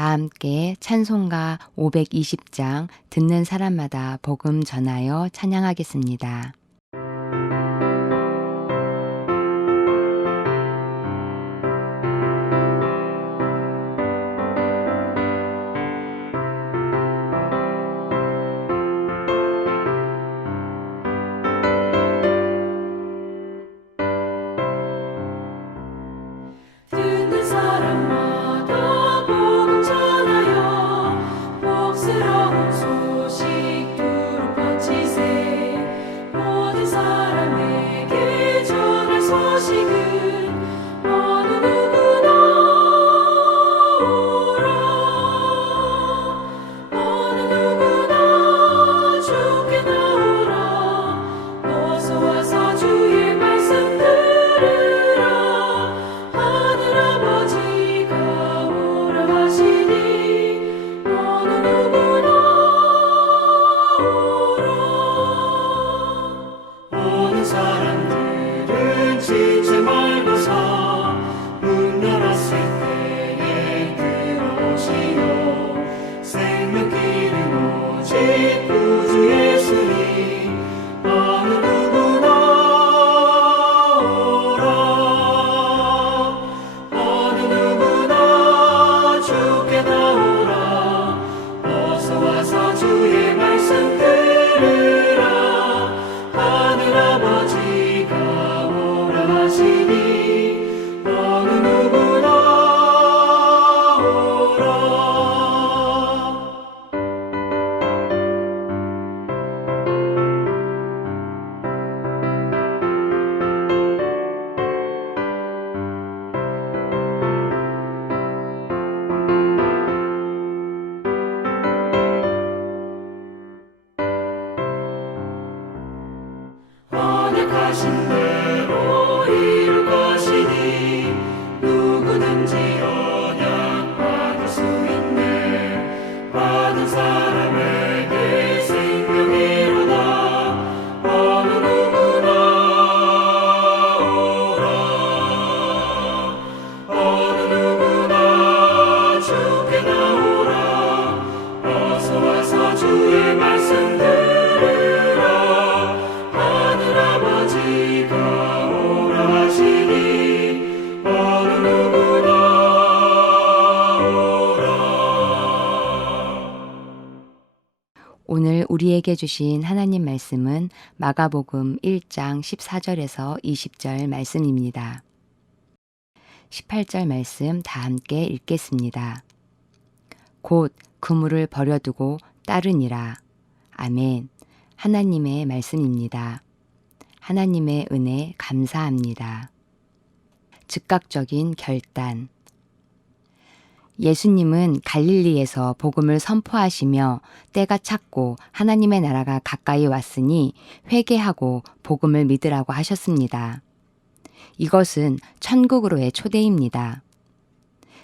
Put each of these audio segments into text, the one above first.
다 함께 찬송가 520장 듣는 사람마다 복음 전하여 찬양하겠습니다. 듣는 사람마다 복음 전하여 복스러운 소식 두루 퍼지세. 모든 사람에게 전할 소식은 어느 누구나 오라. 어느 누구나 주께 나오라. 어서 와서 주의 말씀 들으라. 하늘아버지가 오라 하시니 어느 누구나 오라. 어느 사람들은 지체 말고서 문 열었을 때에 들어오시오. 생명길은 오직 구주 예수니 어느 누구나 오라. 어느 누구나 주께 나오라. 어서 와서 주의 말씀 들으라. 하늘아버지가 오라 하시니 어느 누구나 오라. 언약하신 대로 이룰 것이니 누구든지 언약 받을 수 있네. 받은 사람에게 생명이로다. 어느 누구나 오라. 어느 누구나 주께 나오라. 어서 와서 주의 말씀 들으라. 하늘아버지가 오라 하시니 어느 누구나 오라. 오늘 우리에게 주신 하나님 말씀은 마가복음 1장 14절에서 20절 말씀입니다. 18절 말씀 다 함께 읽겠습니다. 곧 그물을 버려두고 따르니라. 아멘. 하나님의 말씀입니다. 하나님의 은혜 감사합니다. 즉각적인 결단. 예수님은 갈릴리에서 복음을 선포하시며 때가 찼고 하나님의 나라가 가까이 왔으니 회개하고 복음을 믿으라고 하셨습니다. 이것은 천국으로의 초대입니다.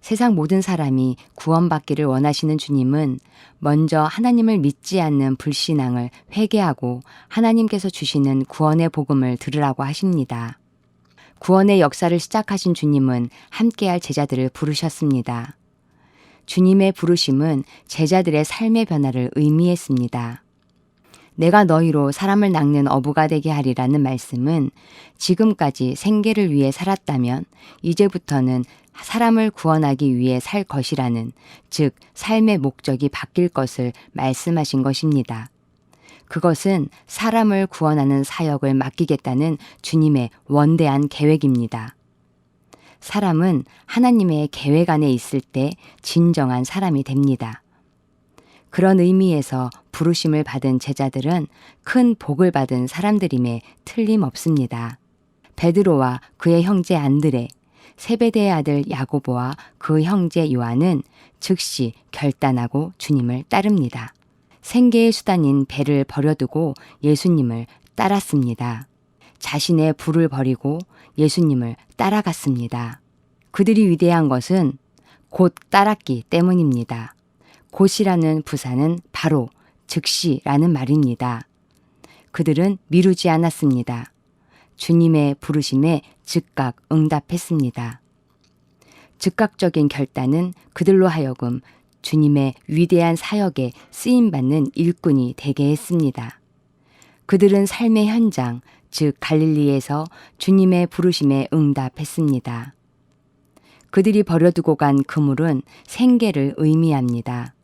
세상 모든 사람이 구원받기를 원하시는 주님은 먼저 하나님을 믿지 않는 불신앙을 회개하고 하나님께서 주시는 구원의 복음을 들으라고 하십니다. 구원의 역사를 시작하신 주님은 함께할 제자들을 부르셨습니다. 주님의 부르심은 제자들의 삶의 변화를 의미했습니다. 내가 너희로 사람을 낚는 어부가 되게 하리라는 말씀은 지금까지 생계를 위해 살았다면 이제부터는 사람을 구원하기 위해 살 것이라는, 즉 삶의 목적이 바뀔 것을 말씀하신 것입니다. 그것은 사람을 구원하는 사역을 맡기겠다는 주님의 원대한 계획입니다. 사람은 하나님의 계획 안에 있을 때 진정한 사람이 됩니다. 그런 의미에서 부르심을 받은 제자들은 큰 복을 받은 사람들임에 틀림없습니다. 베드로와 그의 형제 안드레, 세베대의 아들 야고보와 그 형제 요한은 즉시 결단하고 주님을 따릅니다. 생계의 수단인 배를 버려두고 예수님을 따랐습니다. 자신의 부를 버리고 예수님을 따라갔습니다. 그들이 위대한 것은 곧 따랐기 때문입니다. 곧이라는 부사는 바로 즉시라는 말입니다. 그들은 미루지 않았습니다. 주님의 부르심에 즉각 응답했습니다. 즉각적인 결단은 그들로 하여금 주님의 위대한 사역에 쓰임받는 일꾼이 되게 했습니다. 그들은 삶의 현장, 즉 갈릴리에서 주님의 부르심에 응답했습니다. 그들이 버려두고 간 그물은 생계를 의미합니다.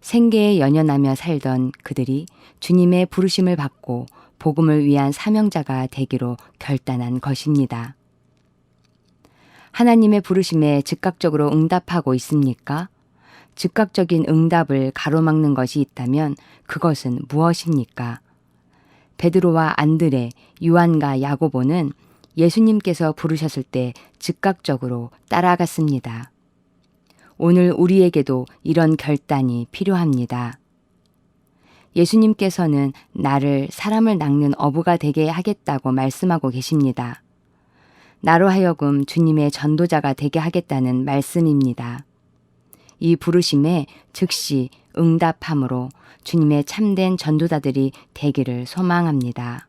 생계에 연연하며 살던 그들이 주님의 부르심을 받고 복음을 위한 사명자가 되기로 결단한 것입니다. 하나님의 부르심에 즉각적으로 응답하고 있습니까? 즉각적인 응답을 가로막는 것이 있다면 그것은 무엇입니까? 베드로와 안드레, 요한과 야고보는 예수님께서 부르셨을 때 즉각적으로 따라갔습니다. 오늘 우리에게도 이런 결단이 필요합니다. 예수님께서는 나를 사람을 낚는 어부가 되게 하겠다고 말씀하고 계십니다. 나로 하여금 주님의 전도자가 되게 하겠다는 말씀입니다. 이 부르심에 즉시 응답함으로 주님의 참된 전도자들이 되기를 소망합니다.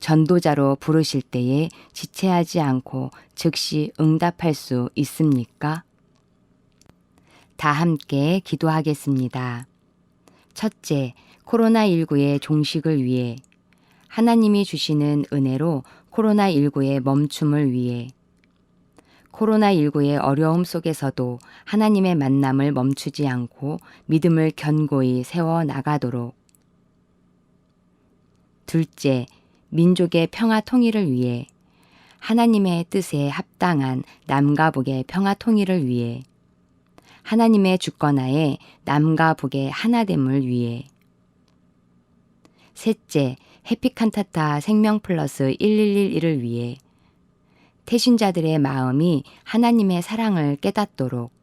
전도자로 부르실 때에 지체하지 않고 즉시 응답할 수 있습니까? 다 함께 기도하겠습니다. 첫째, 코로나19의 종식을 위해, 하나님이 주시는 은혜로 코로나19의 멈춤을 위해, 코로나19의 어려움 속에서도 하나님의 만남을 멈추지 않고 믿음을 견고히 세워 나가도록. 둘째, 민족의 평화 통일을 위해, 하나님의 뜻에 합당한 남과 북의 평화 통일을 위해, 하나님의 주권하에 남과 북의 하나됨을 위해. 셋째, 해피칸타타 생명플러스 1111을 위해, 태신자들의 마음이 하나님의 사랑을 깨닫도록,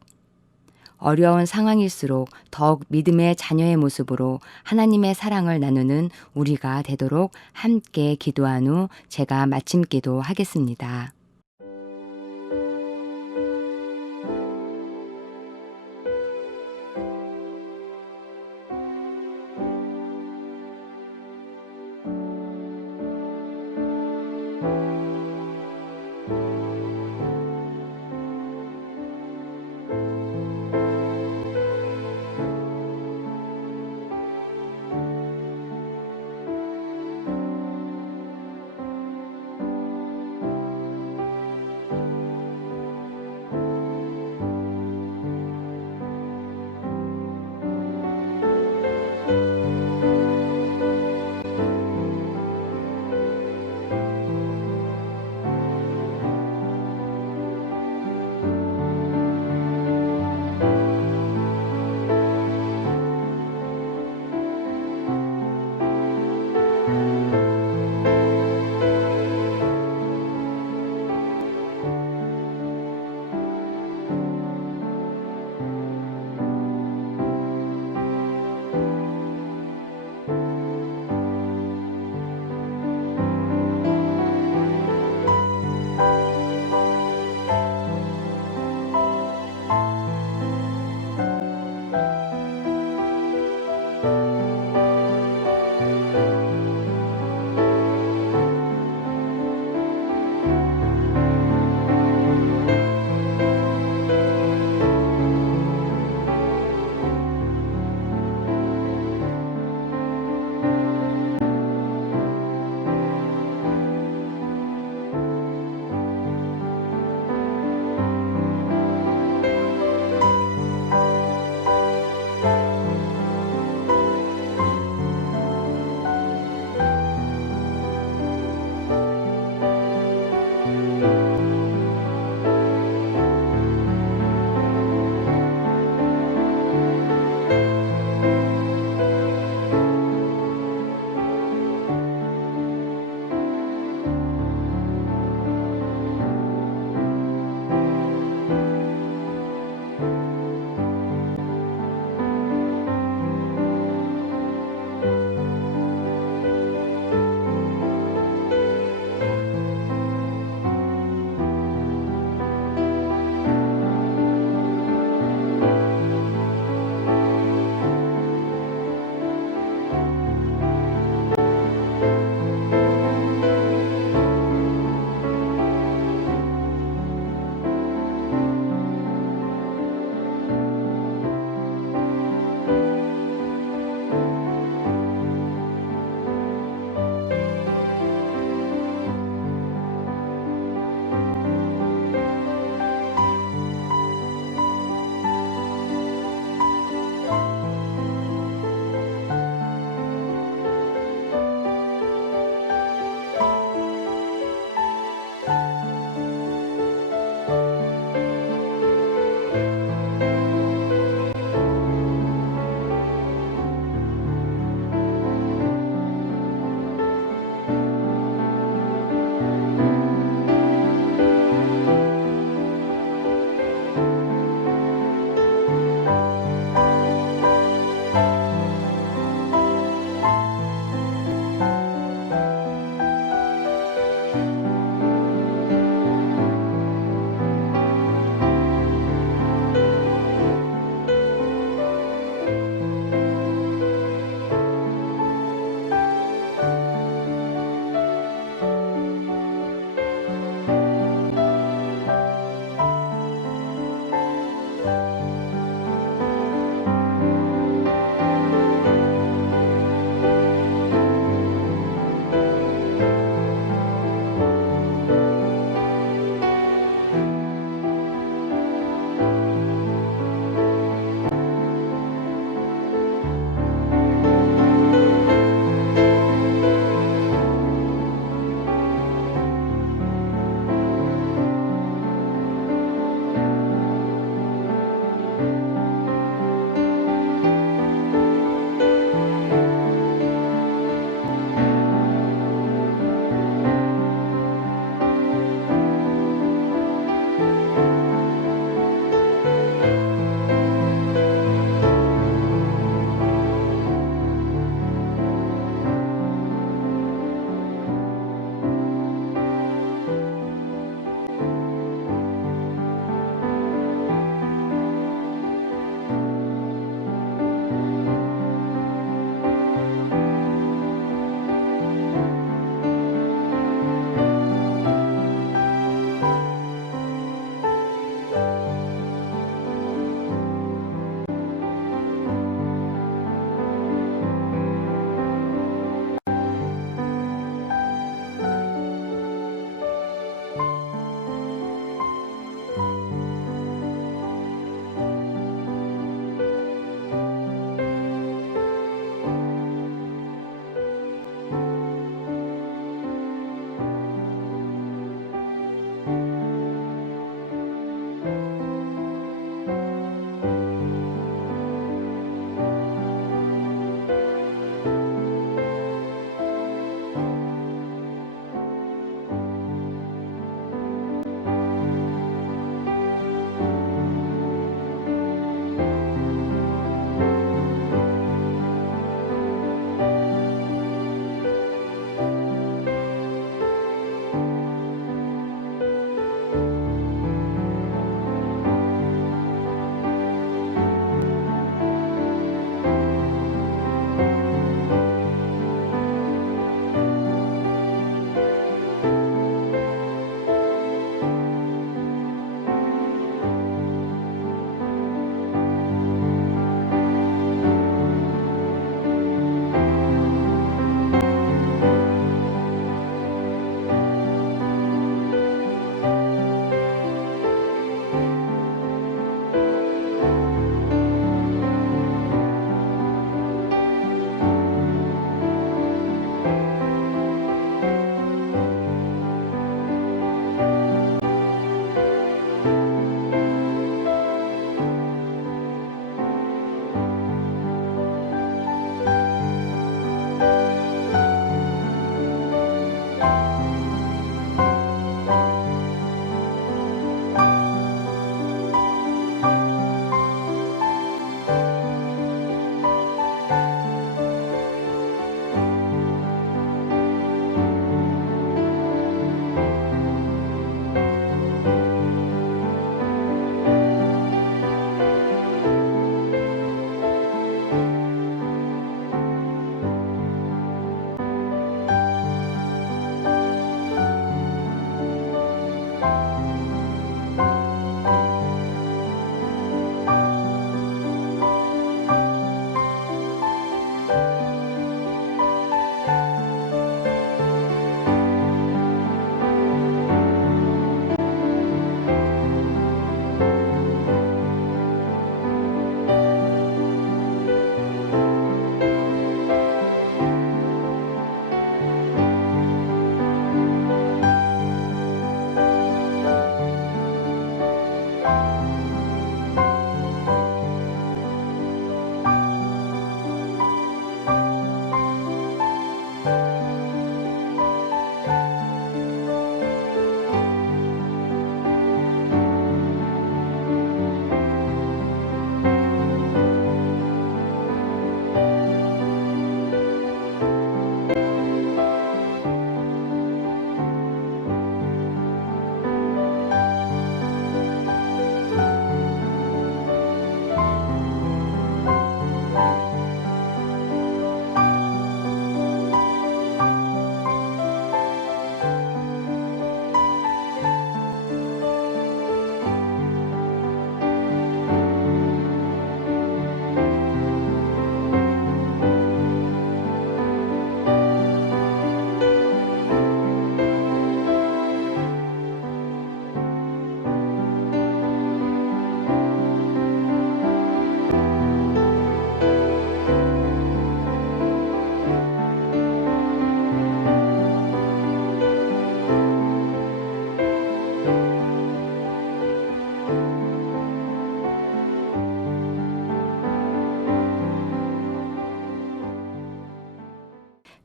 어려운 상황일수록 더욱 믿음의 자녀의 모습으로 하나님의 사랑을 나누는 우리가 되도록 함께 기도한 후 제가 마침 기도하겠습니다.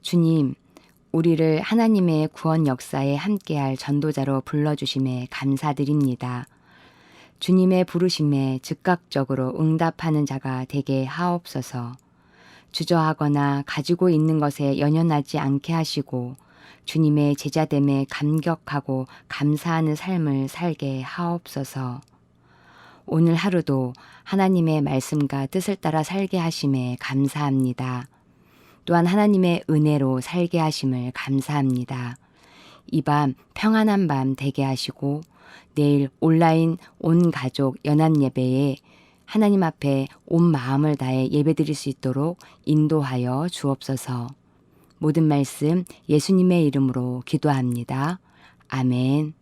주님, 우리를 하나님의 구원 역사에 함께할 전도자로 불러주심에 감사드립니다. 주님의 부르심에 즉각적으로 응답하는 자가 되게 하옵소서. 주저하거나 가지고 있는 것에 연연하지 않게 하시고 주님의 제자됨에 감격하고 감사하는 삶을 살게 하옵소서. 오늘 하루도 하나님의 말씀과 뜻을 따라 살게 하심에 감사합니다. 또한 하나님의 은혜로 살게 하심을 감사합니다. 이 밤 평안한 밤 되게 하시고 내일 온라인 온 가족 연합 예배에 하나님 앞에 온 마음을 다해 예배드릴 수 있도록 인도하여 주옵소서. 모든 말씀 예수님의 이름으로 기도합니다. 아멘.